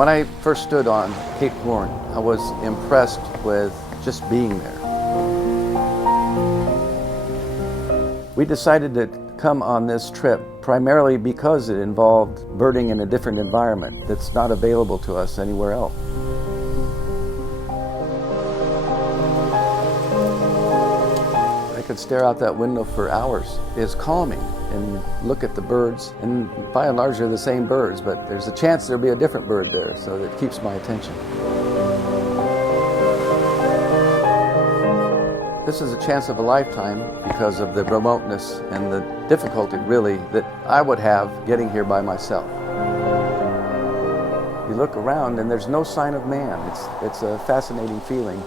When I first stood on Cape Horn, I was impressed with just being there. We decided to come on this trip primarily because it involved birding in a different environment that's not available to us anywhere else. I could stare out that window for hours. It's calming and look at the birds, and by and large they're the same birds, but there's a chance there'll be a different bird there, so that keeps my attention. This is a chance of a lifetime because of the remoteness and the difficulty, really, that I would have getting here by myself. You look around and there's no sign of man. It's a fascinating feeling.